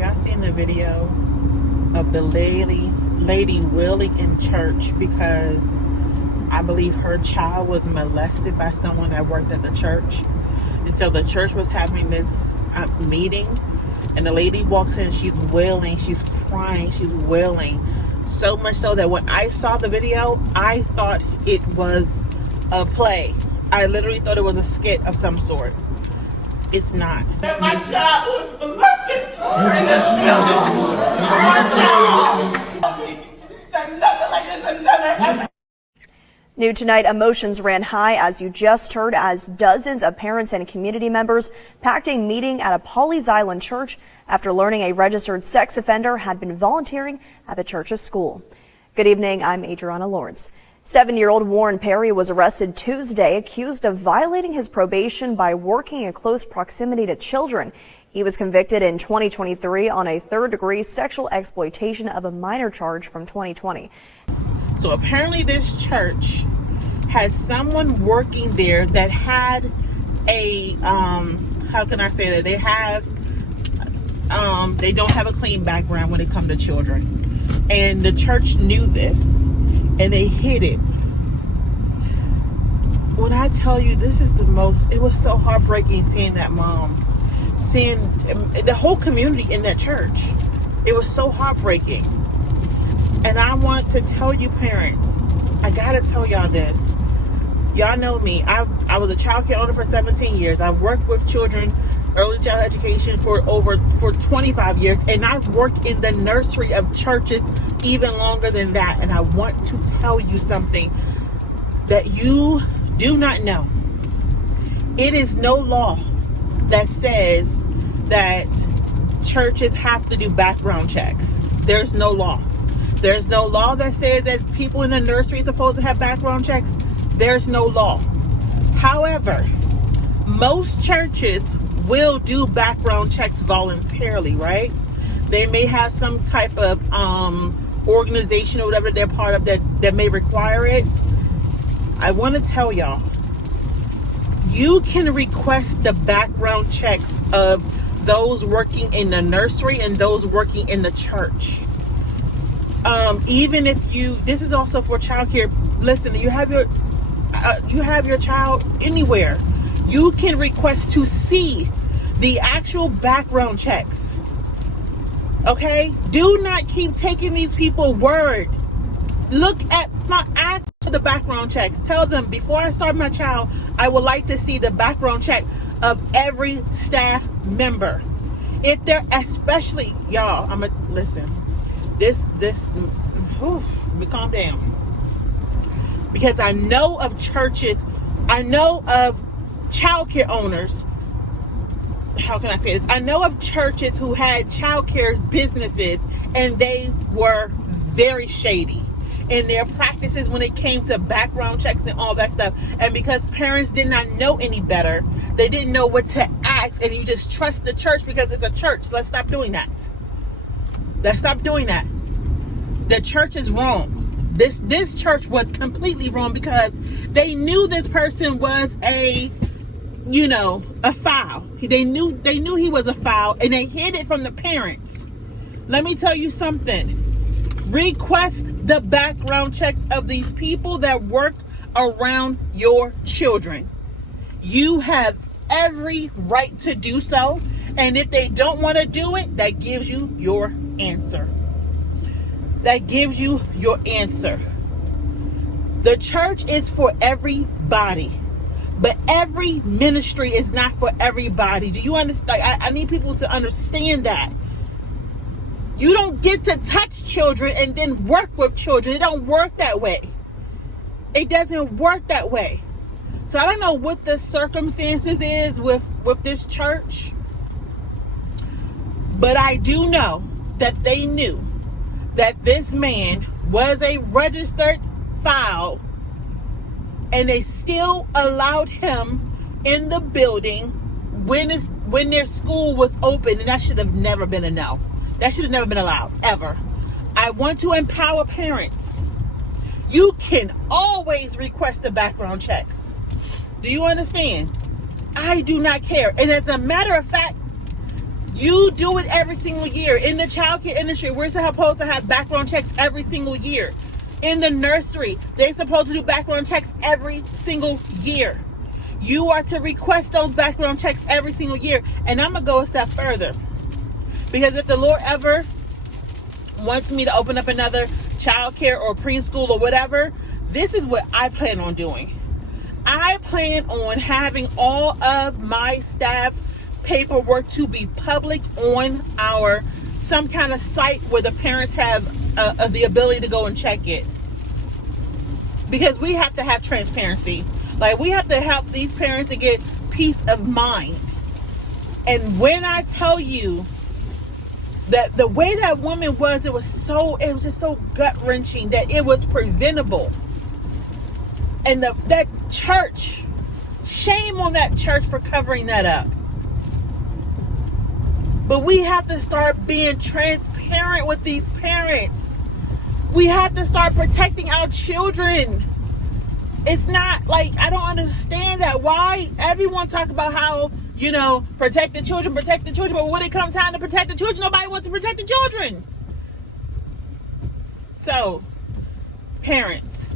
y'all seen the video of the lady wailing in church because I believe her child was molested by someone that worked at the church? And so the church was having this meeting, and the lady walks in, she's wailing, she's crying, she's wailing, so much so that when I saw the video, I thought it was a play. I literally thought it was a skit of some sort. It's not. My child was molested. Nothing like this has never happened. New tonight, emotions ran high, as you just heard, as dozens of parents and community members packed a meeting at a Pawleys Island church after learning a registered sex offender had been volunteering at the church's school. Good evening, I'm Adriana Lawrence. 7-year-old Warren Perry was arrested Tuesday, accused of violating his probation by working in close proximity to children. He was convicted in 2023 on a third-degree sexual exploitation of a minor charge from 2020. So apparently this church has someone working there that had a, how can I say that? They don't have a clean background when it comes to children. And the church knew this, and they hid it. When I tell you, this is it was so heartbreaking seeing that mom, seeing the whole community in that church. It was so heartbreaking. And I want to tell you, parents, I gotta tell y'all this. Y'all know me. I was a child care owner for 17 years. I've worked with children, early childhood education for 25 years, and I've worked in the nursery of churches even longer than that. And I want to tell you something that you do not know. It is no law that says that churches have to do background checks. There's no law. There's no law that says that people in the nursery are supposed to have background checks. There's no law. However, most churches will do background checks voluntarily, right? They may have some type of organization or whatever they're part of that may require it. I want to tell y'all, you can request the background checks of those working in the nursery and those working in the church. Even if this is also for childcare. Listen, you have your child anywhere, you can request to see the actual background checks. Okay, do not keep taking these people's word. Ask for the background checks. Tell them, before I start my child, I would like to see the background check of every staff member. If they're, especially y'all, listen. Calm down. Because I know of churches, I know of childcare owners. How can I say this? I know of churches who had childcare businesses, and they were very shady in their practices when it came to background checks and all that stuff. And because parents did not know any better, they didn't know what to ask, and you just trust the church because it's a church. Let's stop doing that. Let's stop doing that. The church is wrong. This church was completely wrong because they knew this person was a foul. They knew he was a foul, and they hid it from the parents. Let me tell you something. Request the background checks of these people that work around your children. You have every right to do so. And if they don't want to do it, that gives you your answer. That gives you your answer. The church is for everybody, but every ministry is not for everybody. Do you understand? I need people to understand that. You don't get to touch children and then work with children. It don't work that way. It doesn't work that way. So I don't know what the circumstances is with this church, but I do know that they knew that this man was a registered foul, and they still allowed him in the building when their school was open, and that should have never been a no. That should have never been allowed, ever. I want to empower parents. You can always request the background checks. Do you understand? I do not care. And as a matter of fact, You do it every single year. In the childcare industry, we're supposed to have background checks every single year. In the nursery, they're supposed to do background checks every single year. You are to request those background checks every single year. And I'm going to go a step further. Because if the Lord ever wants me to open up another childcare or preschool or whatever, this is what I plan on doing. I plan on having all of my staff paperwork to be public on our some kind of site where the parents have the ability to go and check it, because we have to have transparency. Like, we have to help these parents to get peace of mind. And when I tell you that the way that woman was, it was just so gut-wrenching that it was preventable. And that church, shame on that church for covering that up. But we have to start being transparent with these parents. We have to start protecting our children. It's not like, I don't understand that. Why everyone talk about how, protect the children. But when it comes time to protect the children, nobody wants to protect the children. So, parents,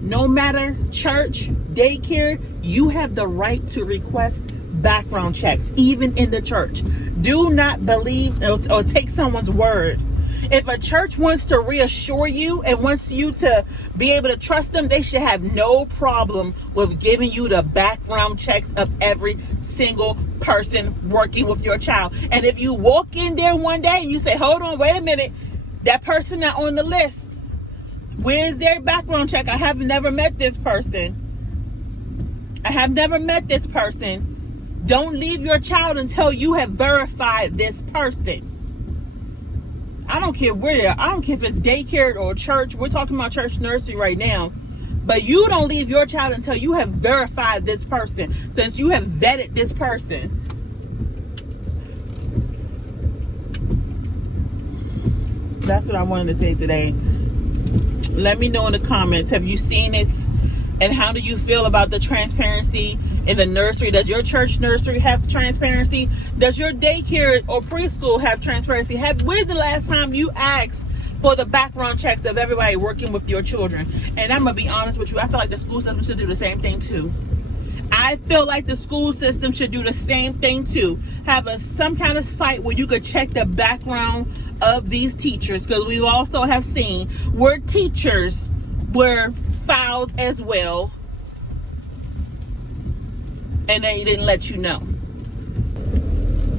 no matter church, daycare, you have the right to request background checks, even in the church. Do not believe or take someone's word. If a church wants to reassure you and wants you to be able to trust them, they should have no problem with giving you the background checks of every single person working with your child. And if you walk in there one day and you say, hold on, wait a minute, that person not on the list, where's their background check? I have never met this person. Don't leave your child until you have verified this person. I don't care where they are. I don't care if it's daycare or church. We're talking about church nursery right now. But you don't leave your child until you have verified this person. Since you have vetted this person. That's what I wanted to say today. Let me know in the comments. Have you seen this? And how do you feel about the transparency in the nursery? Does your church nursery have transparency? Does your daycare or preschool have transparency? When's the last time you asked for the background checks of everybody working with your children? And I'm going to be honest with you. I feel like the school system should do the same thing too. Have some kind of site where you could check the background of these teachers. Because we also have seen where teachers were files as well, and they didn't let you know.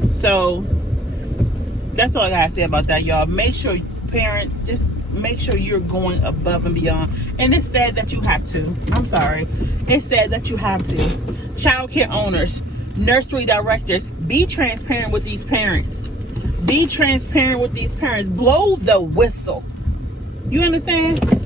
So that's all I gotta say about that, y'all. Make sure, parents, just make sure you're going above and beyond. And it's sad that you have to. I'm sorry. It's sad that you have to. Childcare owners, nursery directors, be transparent with these parents. Blow the whistle. You understand?